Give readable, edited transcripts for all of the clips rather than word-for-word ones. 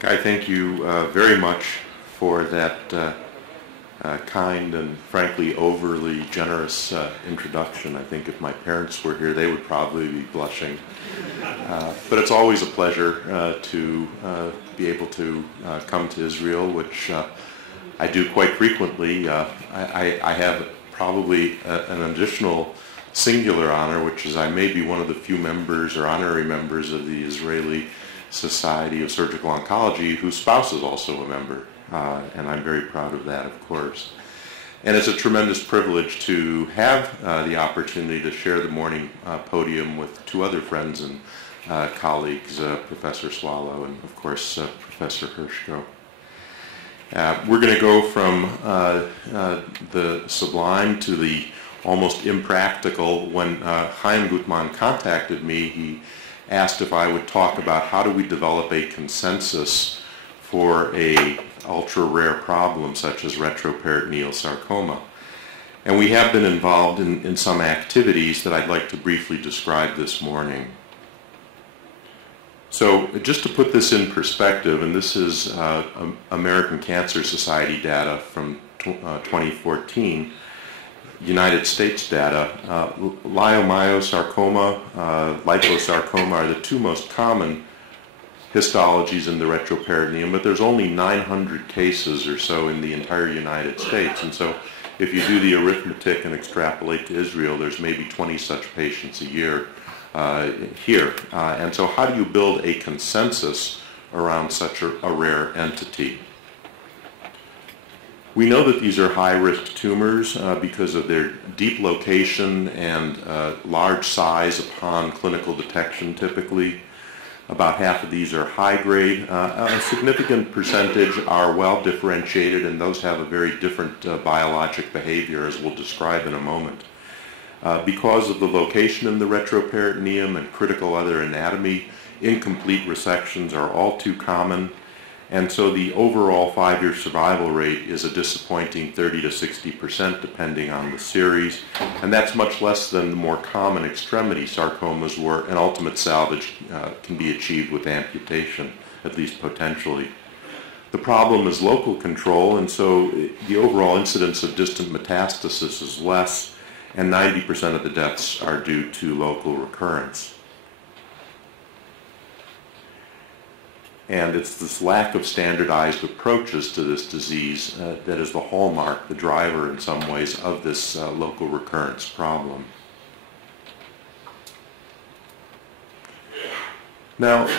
Guy, thank you very much for that kind and frankly overly generous introduction. I think if my parents were here, they would probably be blushing. But it's always a pleasure to be able to come to Israel, which I do quite frequently. I have probably an additional singular honor, which is I may be one of the few members or honorary members of the Israeli Society of Surgical Oncology whose spouse is also a member, and I'm very proud of that, of course. And it's a tremendous privilege to have the opportunity to share the morning podium with two other friends and colleagues, Professor Swallow and, of course, Professor Hershko. We're going to go from the sublime to the almost impractical. When Chaim Gutman contacted me, he asked if I would talk about how do we develop a consensus for a ultra-rare problem such as retroperitoneal sarcoma. And we have been involved in some activities that I'd like to briefly describe this morning. So just to put this in perspective, and this is American Cancer Society data from 2014, United States data, leiomyosarcoma, liposarcoma are the two most common histologies in the retroperitoneum, but there's only 900 cases or so in the entire United States. And so if you do the arithmetic and extrapolate to Israel, there's maybe 20 such patients a year here. And so how do you build a consensus around such a rare entity? We know that these are high-risk tumors because of their deep location and large size upon clinical detection typically. About half of these are high-grade. A significant percentage are well-differentiated, and those have a very different biologic behavior, as we'll describe in a moment. Because of the location in the retroperitoneum and critical other anatomy, incomplete resections are all too common. And so the overall 5-year survival rate is a disappointing 30 to 60% depending on the series. And that's much less than the more common extremity sarcomas where an ultimate salvage can be achieved with amputation, at least potentially. The problem is local control, and so the overall incidence of distant metastasis is less, and 90% of the deaths are due to local recurrence. And it's this lack of standardized approaches to this disease that is the hallmark, the driver in some ways, of this local recurrence problem. Now,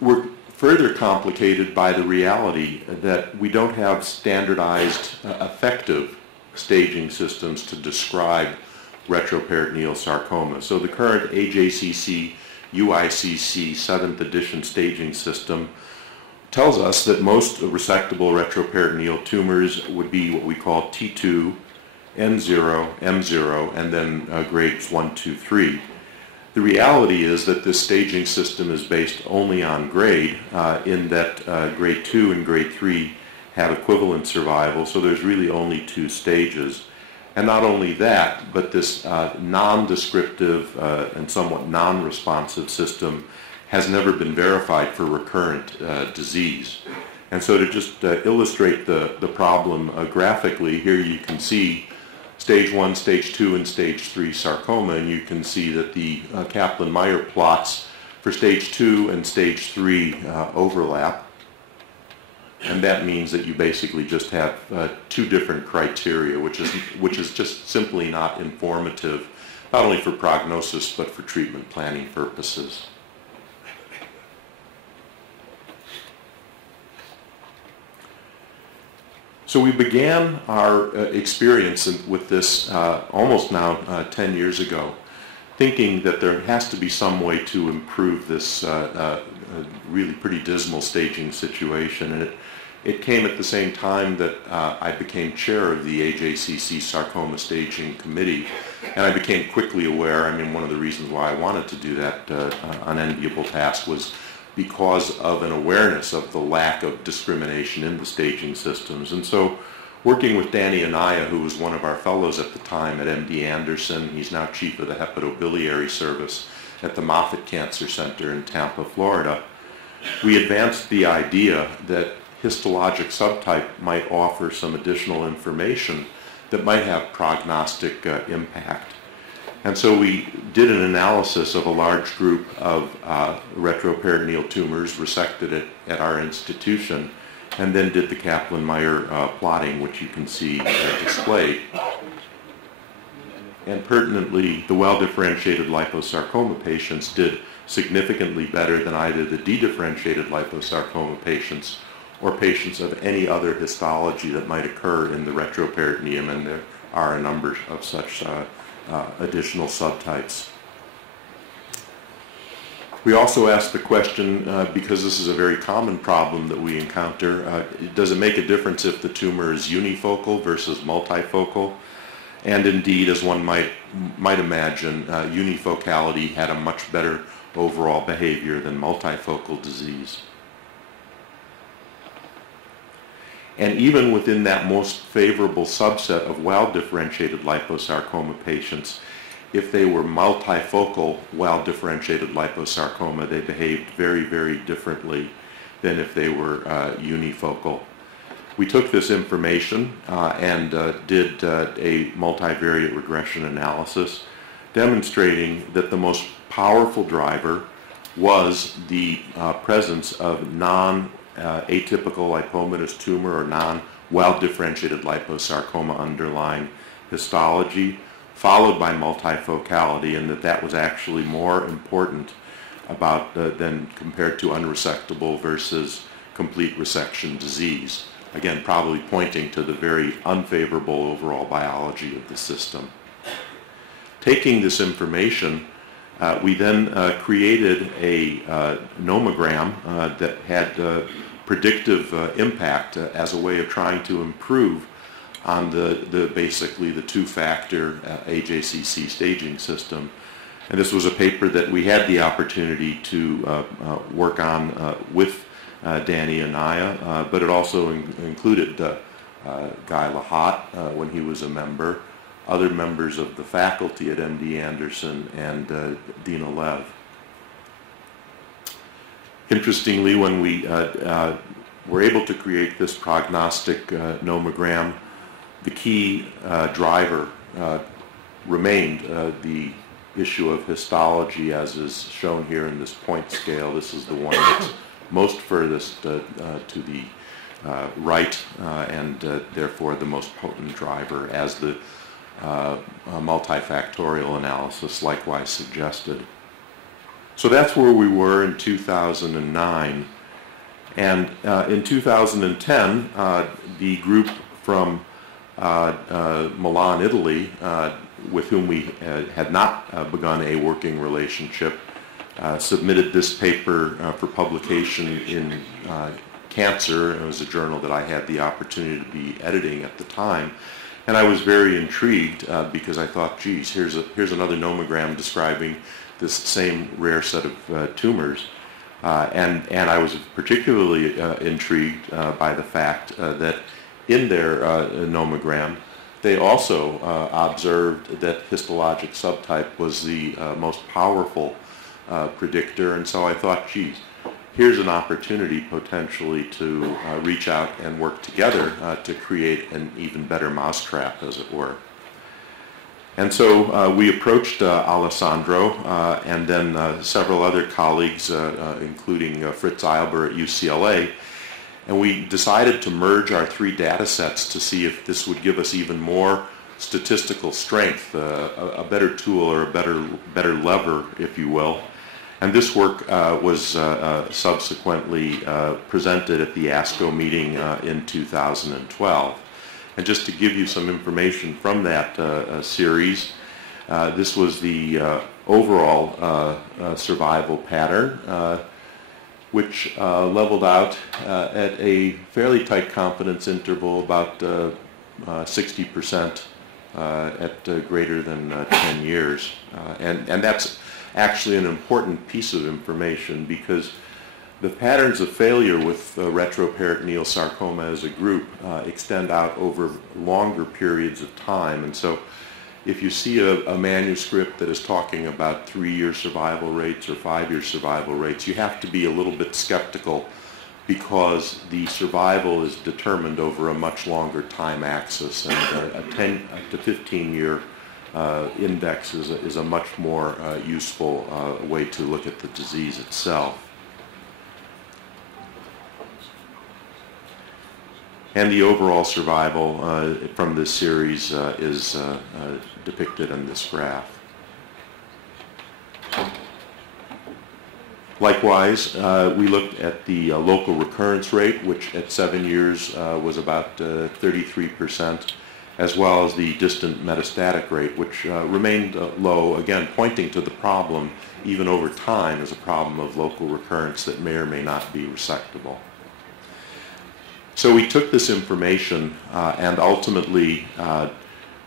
we're further complicated by the reality that we don't have standardized, effective staging systems to describe retroperitoneal sarcoma. So the current AJCC UICC 7th edition staging system tells us that most resectable retroperitoneal tumors would be what we call T2, N0, M0, and then grades 1, 2, 3. The reality is that this staging system is based only on grade, in that grade 2 and grade 3 have equivalent survival, so there's really only 2 stages. And not only that, but this non-descriptive and somewhat non-responsive system has never been verified for recurrent disease. And so to just illustrate the problem graphically, here you can see stage 1, stage 2, and stage 3 sarcoma, and you can see that the Kaplan-Meier plots for stage 2 and stage 3 overlap. And that means that you basically just have 2 different criteria, which is just simply not informative, not only for prognosis, but for treatment planning purposes. So we began our experience with this almost now 10 years ago, thinking that there has to be some way to improve this really pretty dismal staging situation. And it came at the same time that I became chair of the AJCC Sarcoma Staging Committee, and I became quickly aware, I mean, one of the reasons why I wanted to do that unenviable task was because of an awareness of the lack of discrimination in the staging systems. And so working with Danny Anaya, who was one of our fellows at the time at MD Anderson, he's now chief of the hepatobiliary service at the Moffitt Cancer Center in Tampa, Florida, we advanced the idea that histologic subtype might offer some additional information that might have prognostic impact. And so we did an analysis of a large group of retroperitoneal tumors resected at our institution, and then did the Kaplan-Meier plotting, which you can see displayed. And pertinently, the well-differentiated liposarcoma patients did significantly better than either the dedifferentiated liposarcoma patients or patients of any other histology that might occur in the retroperitoneum, and there are a number of such additional subtypes. We also asked the question, because this is a very common problem that we encounter, does it make a difference if the tumor is unifocal versus multifocal? And indeed, as one might imagine, unifocality had a much better overall behavior than multifocal disease. And even within that most favorable subset of well-differentiated liposarcoma patients, if they were multifocal well-differentiated liposarcoma, they behaved very, very differently than if they were unifocal. We took this information and did a multivariate regression analysis demonstrating that the most powerful driver was the presence of non-atypical lipomatous tumor or non-well-differentiated liposarcoma underlying histology, followed by multifocality, and that was actually more important than compared to unresectable versus complete resection disease. Again, probably pointing to the very unfavorable overall biology of the system. Taking this information, we then created a nomogram that had predictive impact as a way of trying to improve on basically the two-factor AJCC staging system. And this was a paper that we had the opportunity to work on with Danny Anaya, but it also included Guy Lahat when he was a member, other members of the faculty at MD Anderson, and Dina Lev. Interestingly, when we were able to create this prognostic nomogram, the key driver remained the issue of histology, as is shown here in this point scale. This is the one that's most furthest to the right, and therefore the most potent driver, as the multifactorial analysis likewise suggested. So that's where we were in 2009. And in 2010, the group from Milan, Italy, with whom we had not begun a working relationship, submitted this paper for publication in Cancer. It was a journal that I had the opportunity to be editing at the time. And I was very intrigued because I thought, geez, here's another nomogram describing this same rare set of tumors. And I was particularly intrigued by the fact that in their nomogram, they also observed that histologic subtype was the most powerful predictor. And so I thought, geez, here's an opportunity potentially to reach out and work together to create an even better mousetrap, as it were. And so we approached Alessandro and then several other colleagues, including Fritz Eilber at UCLA, and we decided to merge our three data sets to see if this would give us even more statistical strength, a better tool or a better lever, if you will. And this work was subsequently presented at the ASCO meeting in 2012. And just to give you some information from that series, this was the overall survival pattern, which leveled out at a fairly tight confidence interval, about 60% at greater than 10 years. And that's actually an important piece of information, because the patterns of failure with retroperitoneal sarcoma as a group extend out over longer periods of time. And so if you see a manuscript that is talking about 3-year survival rates or 5-year survival rates, you have to be a little bit skeptical, because the survival is determined over a much longer time axis, and a 10 to 15-year index is a much more useful way to look at the disease itself. And the overall survival from this series is depicted in this graph. Likewise, we looked at the local recurrence rate, which at 7 years was about 33%, as well as the distant metastatic rate, which remained low, again pointing to the problem, even over time, as a problem of local recurrence that may or may not be resectable. So we took this information and ultimately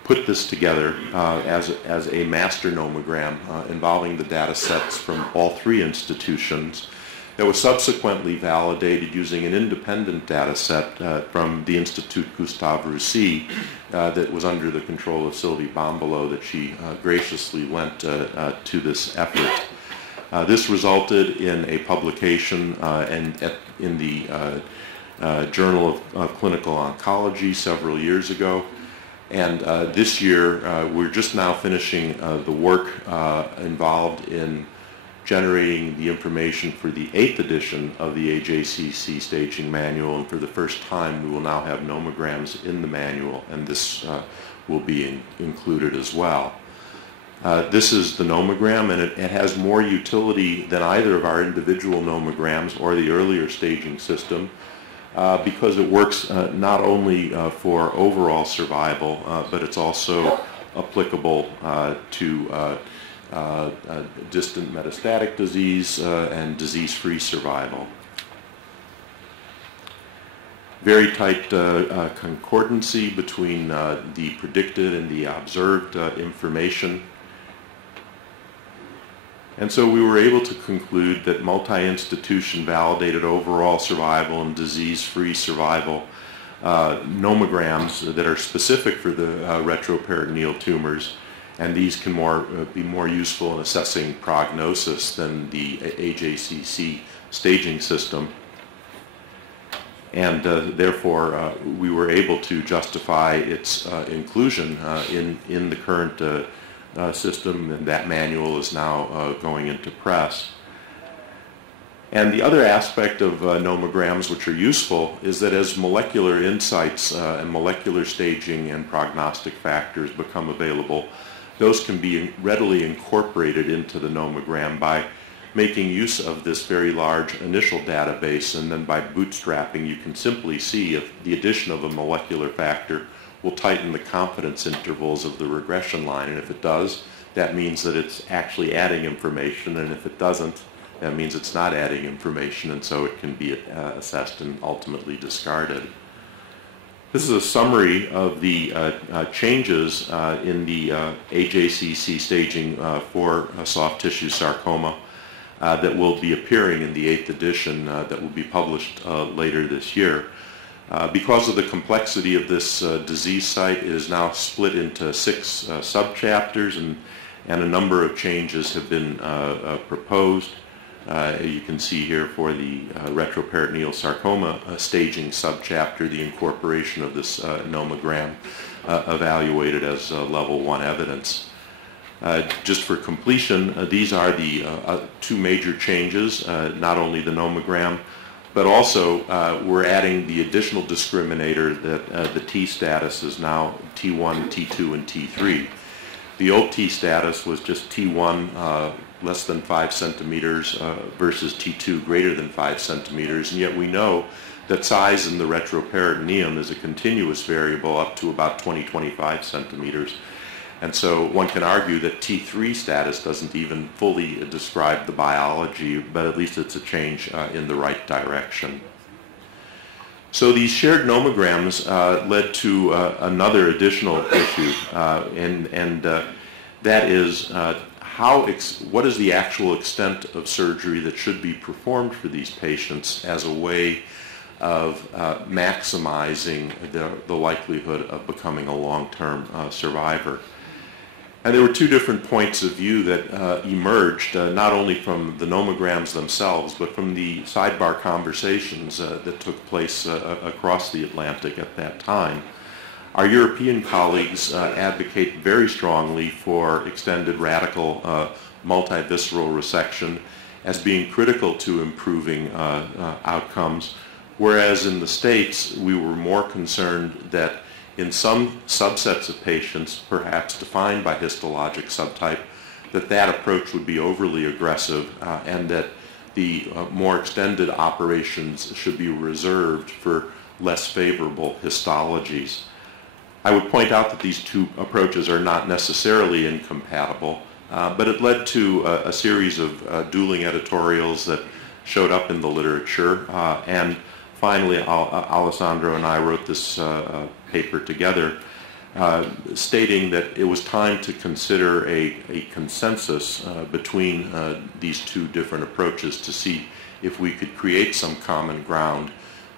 put this together as a master nomogram involving the data sets from all 3 institutions that was subsequently validated using an independent data set from the Institute Gustave Roussy that was under the control of Sylvie Bombolo, that she graciously lent to this effort. This resulted in a publication in the Journal of Clinical Oncology several years ago. And this year, we're just now finishing the work involved in generating the information for the 8th edition of the AJCC staging manual. And for the first time, we will now have nomograms in the manual, and this will be included as well. This is the nomogram, and it has more utility than either of our individual nomograms or the earlier staging system, because it works not only for overall survival, but it's also applicable to distant metastatic disease and disease-free survival. Very tight concordancy between the predicted and the observed information. And so we were able to conclude that multi-institution validated overall survival and disease-free survival nomograms that are specific for the retroperitoneal tumors, and these can be more useful in assessing prognosis than the AJCC staging system. And therefore, we were able to justify its inclusion in the current system, and that manual is now going into press. And the other aspect of nomograms which are useful is that as molecular insights and molecular staging and prognostic factors become available, those can be readily incorporated into the nomogram by making use of this very large initial database, and then by bootstrapping you can simply see if the addition of a molecular factor will tighten the confidence intervals of the regression line, and if it does, that means that it's actually adding information, and if it doesn't, that means it's not adding information, and so it can be assessed and ultimately discarded. This is a summary of the changes in the AJCC staging for soft tissue sarcoma that will be appearing in the 8th edition that will be published later this year. Because of the complexity of this disease site, it is now split into 6 subchapters, and a number of changes have been proposed. You can see here for the retroperitoneal sarcoma staging subchapter, the incorporation of this nomogram evaluated as level 1 evidence. Just for completion, these are the 2 major changes, not only the nomogram, but also we're adding the additional discriminator that the T status is now T1, T2, and T3. The old T status was just T1 less than 5 centimeters versus T2 greater than 5 centimeters, and yet we know that size in the retroperitoneum is a continuous variable up to about 20-25 centimeters. And so one can argue that T3 status doesn't even fully describe the biology, but at least it's a change in the right direction. So these shared nomograms led to another additional issue, and that is what is the actual extent of surgery that should be performed for these patients as a way of maximizing the likelihood of becoming a long-term survivor. And there were two different points of view that emerged, not only from the nomograms themselves, but from the sidebar conversations that took place across the Atlantic at that time. Our European colleagues advocate very strongly for extended radical multivisceral resection as being critical to improving outcomes, whereas in the States we were more concerned that in some subsets of patients, perhaps defined by histologic subtype, that approach would be overly aggressive and that the more extended operations should be reserved for less favorable histologies. I would point out that these two approaches are not necessarily incompatible, but it led to a series of dueling editorials that showed up in the literature, and finally Alessandro and I wrote this paper together stating that it was time to consider a consensus between these two different approaches to see if we could create some common ground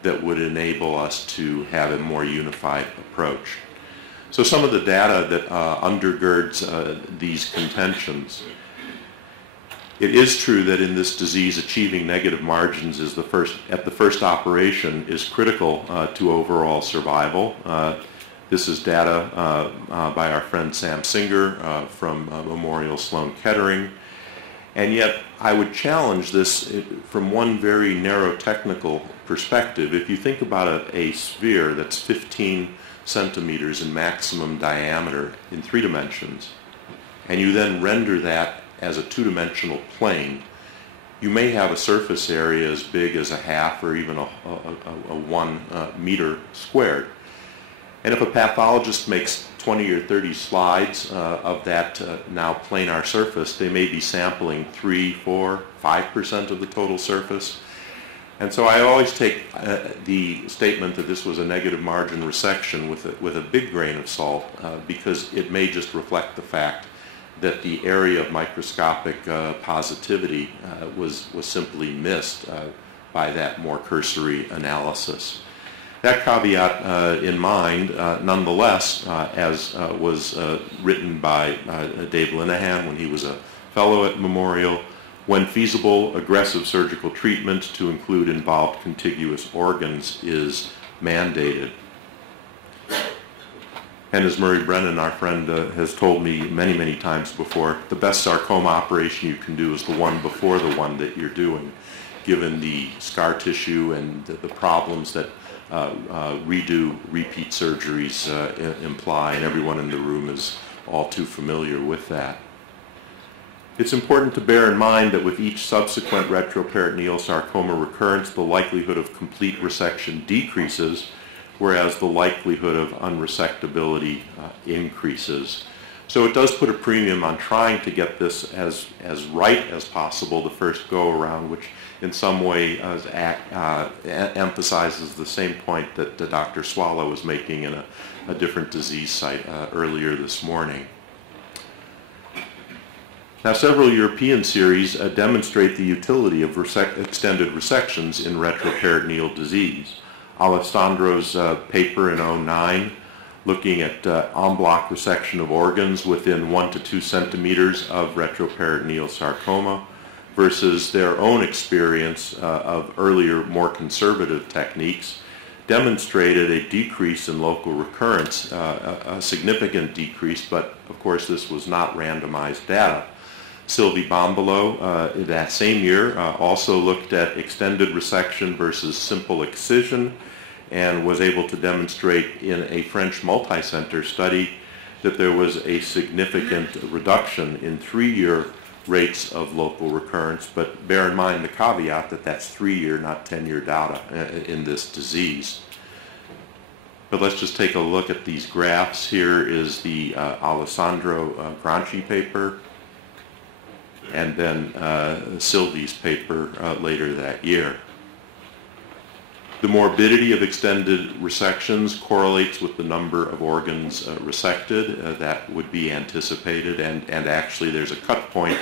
that would enable us to have a more unified approach. So some of the data that undergirds these contentions. It is true that in this disease, achieving negative margins is at the first operation is critical to overall survival. This is data by our friend Sam Singer from Memorial Sloan Kettering. And yet, I would challenge this from one very narrow technical perspective. If you think about a sphere that's 15 centimeters in maximum diameter in 3 dimensions, and you then render that as a 2-dimensional plane, you may have a surface area as big as a half or even a 1 meter squared. And if a pathologist makes 20 or 30 slides of that now planar surface, they may be sampling 3, 4, 5% of the total surface. And so I always take the statement that this was a negative margin resection with a big grain of salt because it may just reflect the fact that the area of microscopic positivity was simply missed by that more cursory analysis. That caveat in mind, nonetheless, as was written by Dave Linehan when he was a fellow at Memorial, when feasible, aggressive surgical treatment to include involved contiguous organs is mandated. And as Murray Brennan, our friend, has told me many, many times before, the best sarcoma operation you can do is the one before the one that you're doing, given the scar tissue and the problems that repeat surgeries imply, and everyone in the room is all too familiar with that. It's important to bear in mind that with each subsequent retroperitoneal sarcoma recurrence, the likelihood of complete resection decreases, whereas the likelihood of unresectability increases. So it does put a premium on trying to get this as right as possible the first go-around, which in some way emphasizes the same point that Dr. Swallow was making in a different disease site earlier this morning. Now, several European series demonstrate the utility of extended resections in retroperitoneal disease. Alessandro's paper in 2009 looking at en bloc resection of organs within 1 to 2 centimeters of retroperitoneal sarcoma versus their own experience of earlier, more conservative techniques demonstrated a decrease in local recurrence, a significant decrease, but of course this was not randomized data. Sylvie Bombolo, that same year, also looked at extended resection versus simple excision and was able to demonstrate in a French multi-center study that there was a significant reduction in 3-year rates of local recurrence, but bear in mind the caveat that that's 3-year, not 10-year data in this disease. But let's just take a look at these graphs. Here is the Alessandro Granchi paper, and then Sylvie's paper later that year. The morbidity of extended resections correlates with the number of organs resected. That would be anticipated, and actually there's a cut point.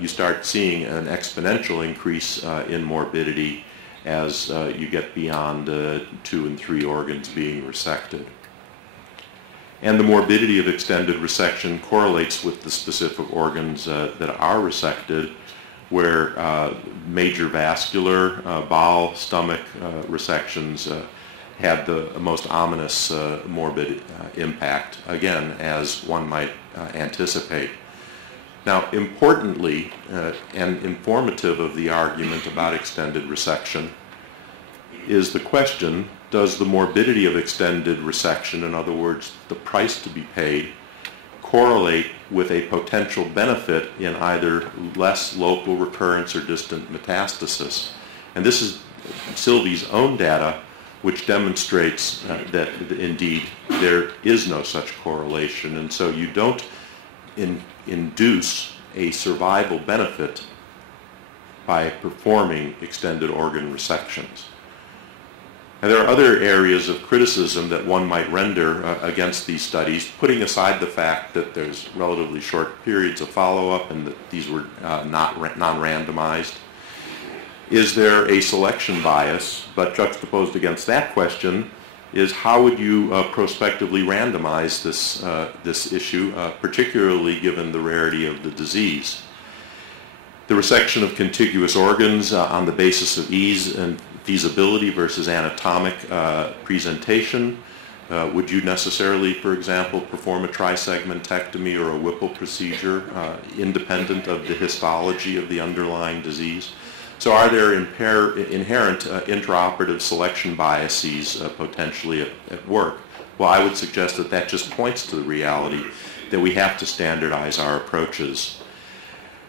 You start seeing an exponential increase in morbidity as you get beyond 2 and 3 organs being resected. And the morbidity of extended resection correlates with the specific organs that are resected, where major vascular, bowel, stomach resections had the most ominous morbid impact, again, as one might anticipate. Now, importantly, and informative of the argument about extended resection, is the question, does the morbidity of extended resection, in other words, the price to be paid, correlate with a potential benefit in either less local recurrence or distant metastasis? And this is Sylvie's own data, which demonstrates that indeed there is no such correlation, and so you don't induce a survival benefit by performing extended organ resections. And there are other areas of criticism that one might render against these studies, putting aside the fact that there's relatively short periods of follow-up and that these were non-randomized. Is there a selection bias? But juxtaposed against that question is how would you prospectively randomize this issue, particularly given the rarity of the disease? The resection of contiguous organs on the basis of ease and feasibility versus anatomic presentation. Would you necessarily, for example, perform a trisegmentectomy or a Whipple procedure independent of the histology of the underlying disease? So are there inherent intraoperative selection biases potentially at work? Well, I would suggest that that just points to the reality that we have to standardize our approaches.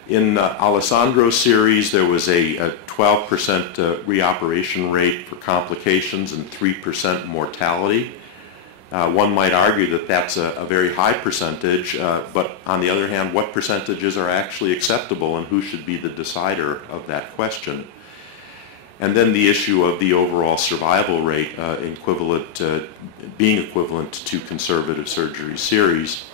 In Alessandro's series, there was a 12% reoperation rate for complications and 3% mortality. One might argue that that's a very high percentage, but on the other hand, what percentages are actually acceptable and who should be the decider of that question? And then the issue of the overall survival rate being equivalent to conservative surgery series.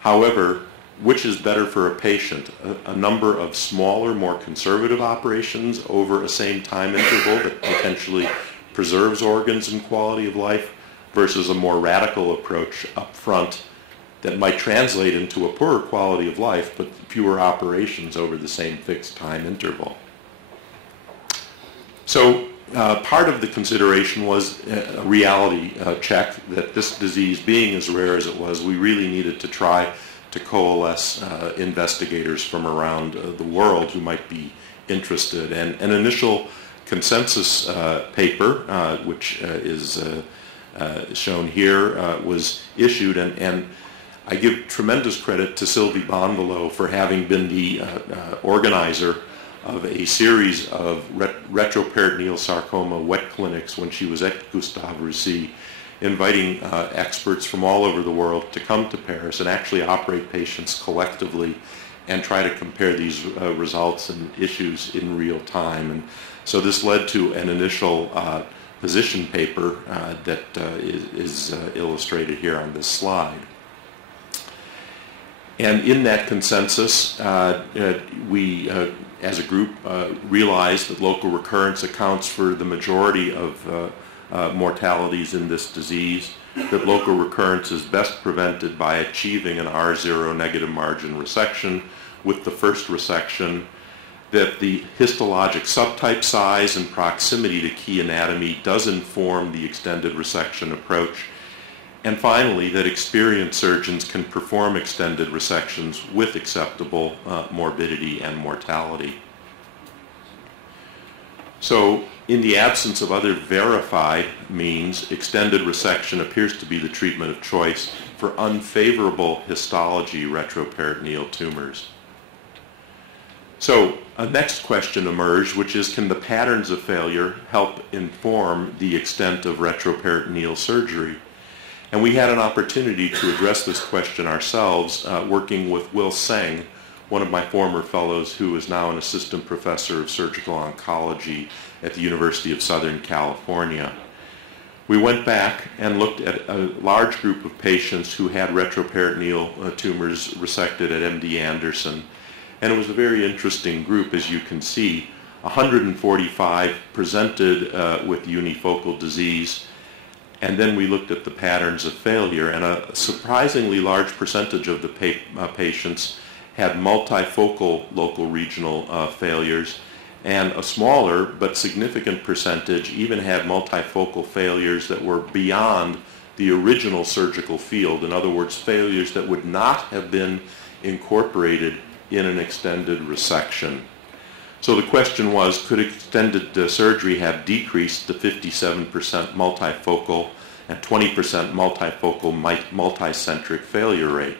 However, which is better for a patient? A number of smaller, more conservative operations over a same time interval that potentially preserves organs and quality of life, versus a more radical approach up front that might translate into a poorer quality of life but fewer operations over the same fixed time interval. So part of the consideration was a reality check that this disease being as rare as it was, we really needed to try to coalesce investigators from around the world who might be interested. And an initial consensus paper, which is shown here, was issued, and I give tremendous credit to Sylvie Bonvalo for having been the organizer of a series of retroperitoneal sarcoma wet clinics when she was at Gustave Roussy, inviting experts from all over the world to come to Paris and actually operate patients collectively and try to compare these results and issues in real time. And so this led to an initial position paper that is illustrated here on this slide. And in that consensus, we, as a group, realized that local recurrence accounts for the majority of mortalities in this disease, that local recurrence is best prevented by achieving an R0 negative margin resection with the first resection, that the histologic subtype size and proximity to key anatomy does inform the extended resection approach, and finally that experienced surgeons can perform extended resections with acceptable morbidity and mortality. So in the absence of other verified means, extended resection appears to be the treatment of choice for unfavorable histology retroperitoneal tumors. So a next question emerged, which is, can the patterns of failure help inform the extent of retroperitoneal surgery? And we had an opportunity to address this question ourselves, working with Will Seng, one of my former fellows who is now an assistant professor of surgical oncology at the University of Southern California. We went back and looked at a large group of patients who had retroperitoneal tumors resected at MD Anderson. And it was a very interesting group, as you can see. 145 presented with unifocal disease, And then we looked at the patterns of failure, and a surprisingly large percentage of the patients had multifocal local regional failures, and a smaller but significant percentage even had multifocal failures that were beyond the original surgical field. In other words, failures that would not have been incorporated in an extended resection. So the question was, could extended surgery have decreased the 57% multifocal and 20% multifocal multicentric failure rate?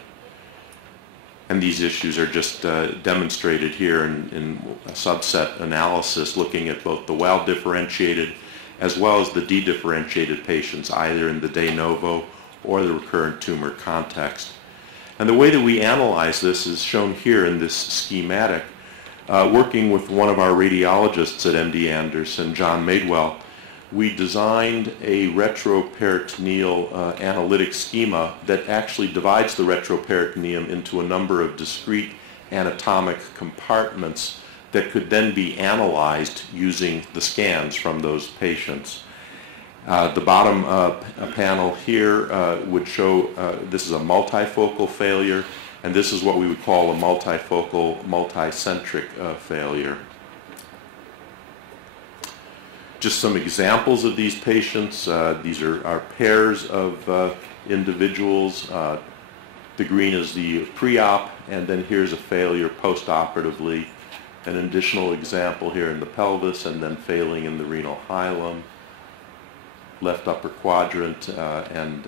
And these issues are just demonstrated here in a subset analysis looking at both the well-differentiated as well as the dedifferentiated patients, either in the de novo or the recurrent tumor context. And the way that we analyze this is shown here in this schematic. Working with one of our radiologists at MD Anderson, John Madewell, we designed a retroperitoneal analytic schema that actually divides the retroperitoneum into a number of discrete anatomic compartments that could then be analyzed using the scans from those patients. The bottom panel here would show this is a multifocal failure, and this is what we would call a multifocal multicentric failure. Just some examples of these patients. These are pairs of individuals. The green is the pre-op, and then here's a failure post-operatively. An additional example here in the pelvis, and then failing in the renal hilum, left upper quadrant, and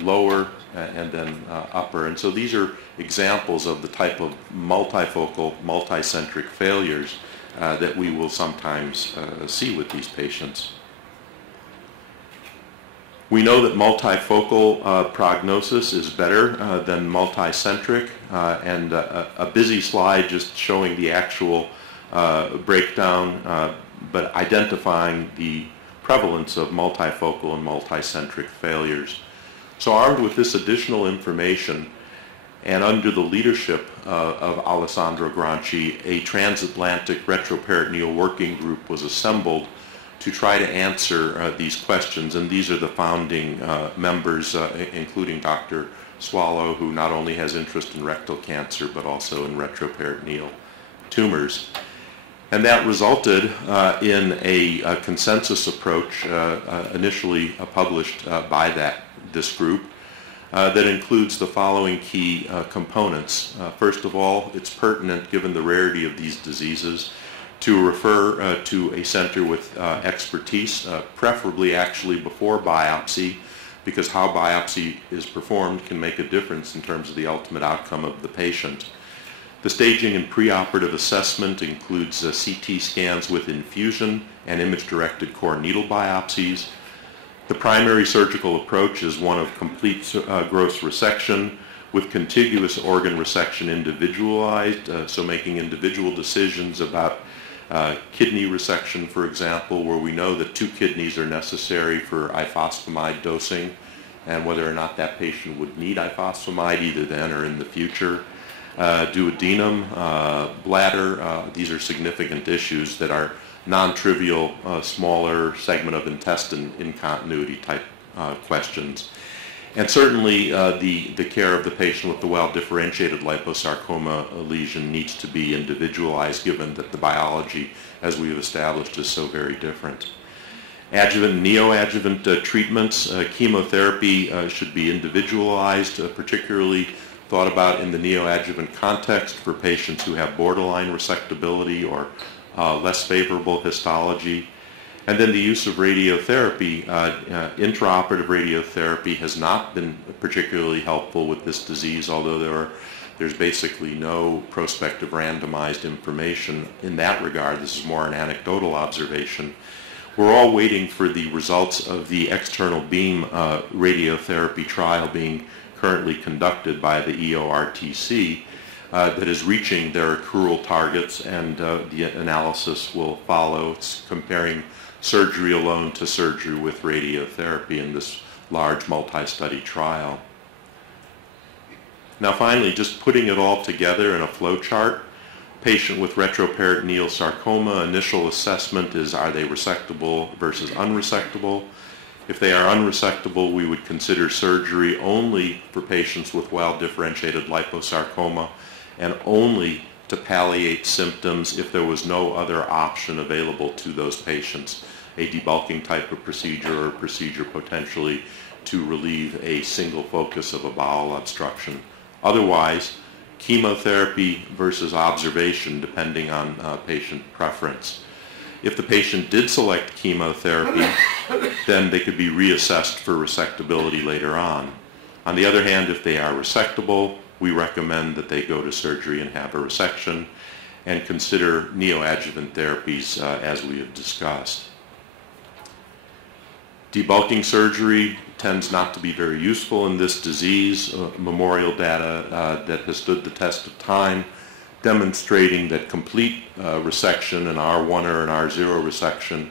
lower, and then upper. And so these are examples of the type of multifocal, multicentric failures that we will sometimes see with these patients. We know that multifocal prognosis is better than multicentric, and a busy slide just showing the actual breakdown, but identifying the prevalence of multifocal and multicentric failures. So armed with this additional information, and under the leadership of Alessandro Granchi, a transatlantic retroperitoneal working group was assembled to try to answer these questions, and these are the founding members, including Dr. Swallow, who not only has interest in rectal cancer, but also in retroperitoneal tumors. And that resulted in a consensus approach initially published by this group that includes the following key components. First of all, it's pertinent, given the rarity of these diseases, to refer to a center with expertise, preferably actually before biopsy, because how biopsy is performed can make a difference in terms of the ultimate outcome of the patient. The staging and preoperative assessment includes CT scans with infusion and image-directed core needle biopsies. The primary surgical approach is one of complete gross resection with contiguous organ resection individualized, so making individual decisions about kidney resection, for example, where we know that 2 kidneys are necessary for ifosfamide dosing, and whether or not that patient would need ifosfamide either then or in the future. Duodenum, bladder, these are significant issues that are non-trivial, smaller segment of intestine incontinuity type questions. And certainly the care of the patient with the well-differentiated liposarcoma lesion needs to be individualized, given that the biology, as we have established, is so very different. Adjuvant and neoadjuvant treatments, chemotherapy should be individualized, particularly thought about in the neoadjuvant context for patients who have borderline resectability or less favorable histology. And then the use of radiotherapy, intraoperative radiotherapy has not been particularly helpful with this disease, although there's basically no prospective randomized information in that regard. This is more an anecdotal observation. We're all waiting for the results of the external beam radiotherapy trial being currently conducted by the EORTC that is reaching their accrual targets, and the analysis will follow. It's comparing surgery alone to surgery with radiotherapy in this large multi-study trial. Now finally, just putting it all together in a flow chart. Patient with retroperitoneal sarcoma, initial assessment is, are they resectable versus unresectable? If they are unresectable, we would consider surgery only for patients with well-differentiated liposarcoma and only to palliate symptoms if there was no other option available to those patients, a debulking type of procedure or a procedure potentially to relieve a single focus of a bowel obstruction. Otherwise, chemotherapy versus observation depending on patient preference. If the patient did select chemotherapy, then they could be reassessed for resectability later on. On the other hand, if they are resectable, we recommend that they go to surgery and have a resection and consider neoadjuvant therapies as we have discussed. Debulking surgery tends not to be very useful in this disease. Memorial data that has stood the test of time demonstrating that complete resection, an R1 or an R0 resection,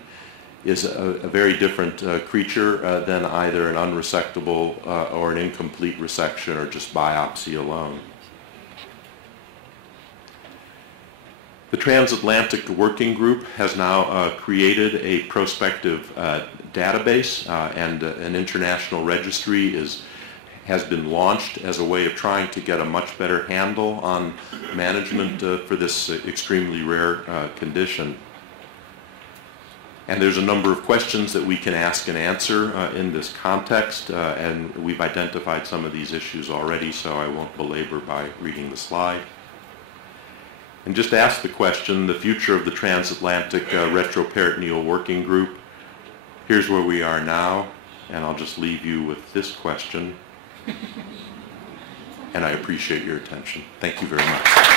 is a very different creature than either an unresectable or an incomplete resection or just biopsy alone. The Transatlantic Working Group has now created a prospective database and an international registry has been launched as a way of trying to get a much better handle on management for this extremely rare condition. And there's a number of questions that we can ask and answer in this context, and we've identified some of these issues already, so I won't belabor by reading the slide. And just ask the question, the future of the Transatlantic Retroperitoneal Working Group. Here's where we are now, and I'll just leave you with this question. And I appreciate your attention. Thank you very much.